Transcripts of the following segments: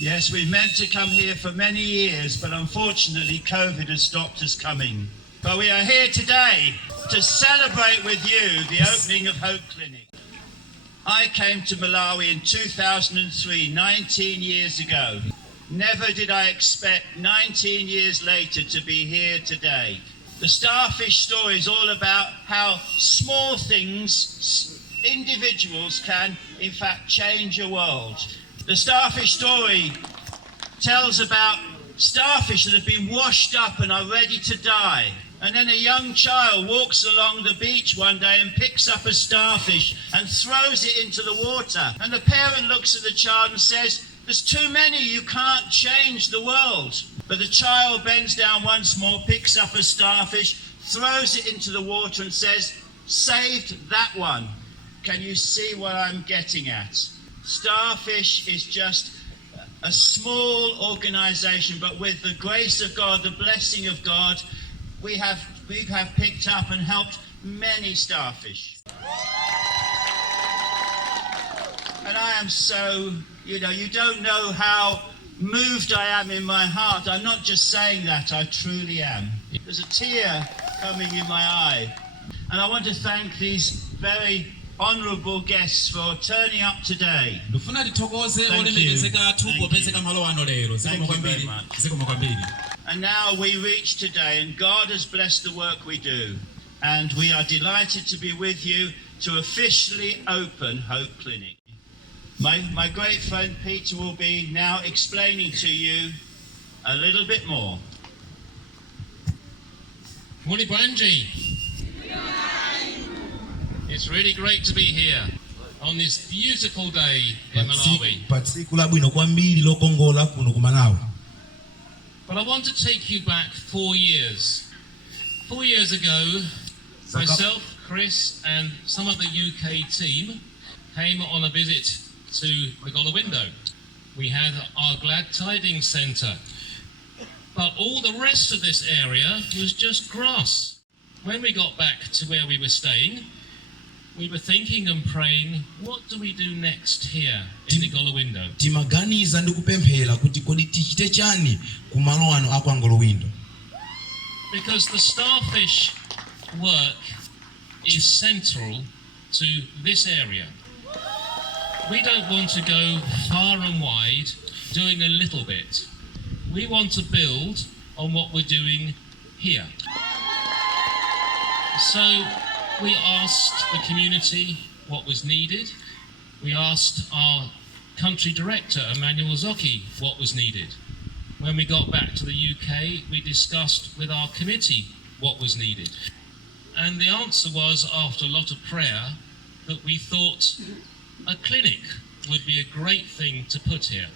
Yes, we meant to come here for many years, but unfortunately COVID has stopped us coming. But we are here today to celebrate with you the opening of Hope Clinic. I came to Malawi in 2003, 19 years ago. Never did I expect 19 years later to be here today. The Starfish story is all about how small things, individuals can in fact change a world. The Starfish story tells about starfish that have been washed up and are ready to die. And then a young child walks along the beach one day and picks up a starfish and throws it into the water. And the parent looks at the child and says, "There's too many, you can't change the world." But the child bends down once more, picks up a starfish, throws it into the water and says, "Saved that one." Can you see what I'm getting at? Starfish is just a small organization, but with the grace of God, the blessing of God, we have picked up and helped many starfish. And I am so, you don't know how moved I am in my heart. I'm not just saying that, I truly am. There's a tear coming in my eye. And I want to thank these very honourable guests for turning up today. Thank you very much. And now we reach today, and God has blessed the work we do. And we are delighted to be with you to officially open Hope Clinic. My great friend Peter will be now explaining to you a little bit more. Muli Bwanji. It's really great to be here on this beautiful day in Malawi. But I want to take you back 4 years. 4 years ago, myself, Chris, and some of the UK team came on a visit to the Golowindo. We had our Glad Tidings Centre, but all the rest of this area was just grass. When we got back to where we were staying, we were thinking and praying, what do we do next here in the Golowindo? Because the starfish work is central to this area. We don't want to go far and wide doing a little bit. We want to build on what we're doing here. So we asked the community what was needed. We asked our country director, Emmanuel Zocchi, what was needed. When we got back to the UK, we discussed with our committee what was needed. And the answer was, after a lot of prayer, that we thought a clinic would be a great thing to put here.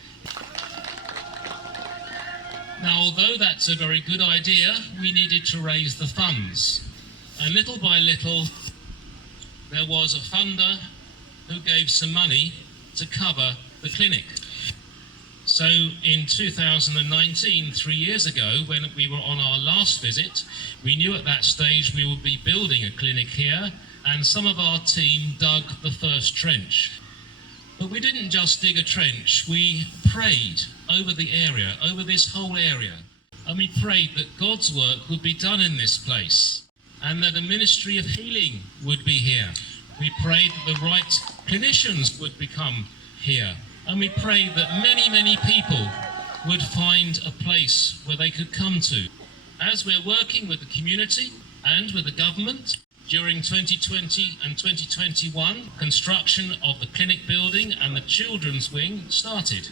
Now, although that's a very good idea, we needed to raise the funds. And little by little, there was a funder who gave some money to cover the clinic. So in 2019, 3 years ago, when we were on our last visit, we knew at that stage we would be building a clinic here, and some of our team dug the first trench. But we didn't just dig a trench, we prayed over the area, over this whole area. And we prayed that God's work would be done in this place, and that a ministry of healing would be here. We prayed that the right clinicians would become here. And we prayed that many, many people would find a place where they could come to. As we're working with the community and with the government, during 2020 and 2021, construction of the clinic building and the children's wing started.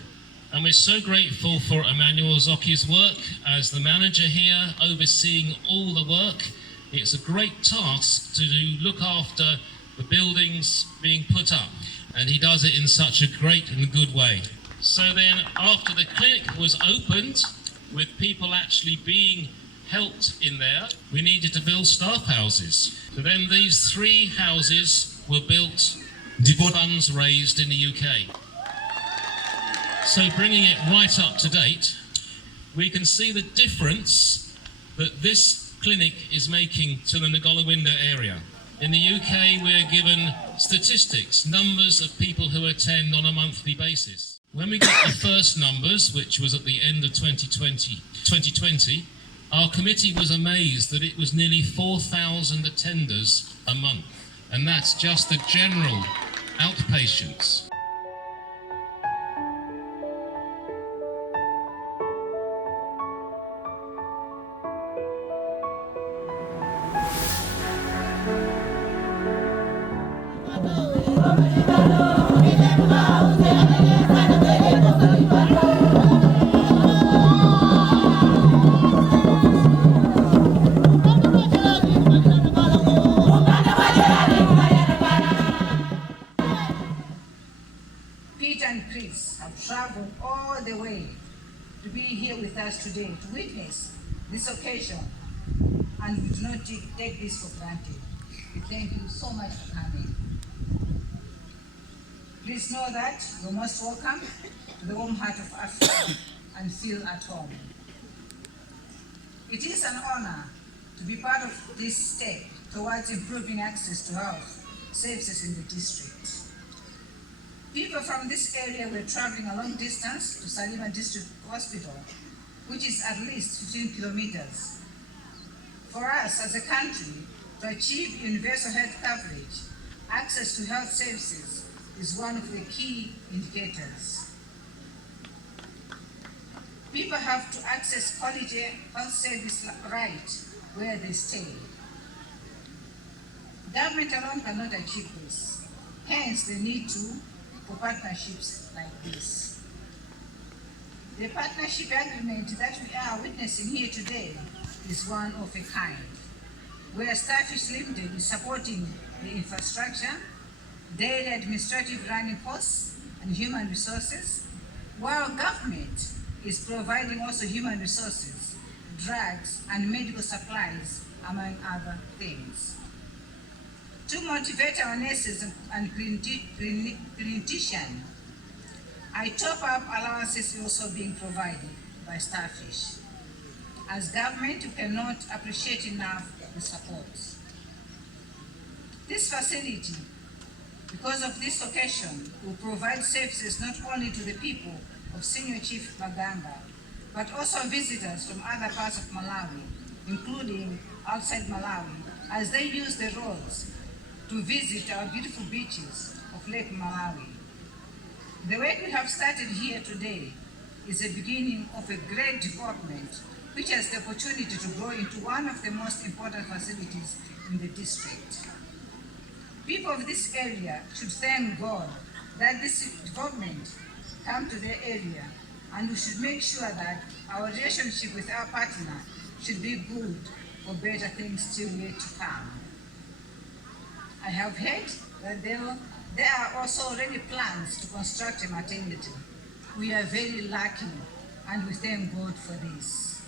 And we're so grateful for Emmanuel Zocchi's work as the manager here, overseeing all the work. It's a great task to look after the buildings being put up, and he does it in such a great and good way. So then, after the clinic was opened, with people actually being helped in there, we needed to build staff houses. So then these 3 houses were built with funds raised in the UK. So bringing it right up to date, we can see the difference that this clinic is making to the Ngolowindo area. In the UK, we're given statistics, numbers of people who attend on a monthly basis. When we got the first numbers, which was at the end of 2020, our committee was amazed that it was nearly 4,000 attenders a month, and that's just the general outpatients. Peter and Chris have traveled all the way to be here with us today to witness this occasion, and we do not take this for granted. We thank you so much for coming. Please know that you're most welcome to the warm heart of Africa and feel at home. It is an honor to be part of this step towards improving access to health services in the district. People from this area were traveling a long distance to Salima District Hospital, which is at least 15 kilometers. For us as a country, to achieve universal health coverage, access to health services is one of the key indicators. People have to access quality health service right where they stay. Government alone cannot achieve this. Hence, the need for partnerships like this. The partnership agreement that we are witnessing here today is one of a kind, where Starfish Limited is supporting the infrastructure, daily administrative running costs, and human resources, while government is providing also human resources, drugs, and medical supplies, among other things. To motivate our nurses and clinicians, top-up allowances also being provided by Starfish. As government, we cannot appreciate enough the support. This facility, because of this occasion, will provide services not only to the people of Senior Chief Maganga, but also visitors from other parts of Malawi, including outside Malawi, as they use the roads to visit our beautiful beaches of Lake Malawi. The work we have started here today is the beginning of a great development which has the opportunity to grow into one of the most important facilities in the district. People of this area should thank God that this development come to their area, and we should make sure that our relationship with our partner should be good for better things still yet to come. I have heard that there are also already plans to construct a maternity. We are very lucky, and we thank God for this.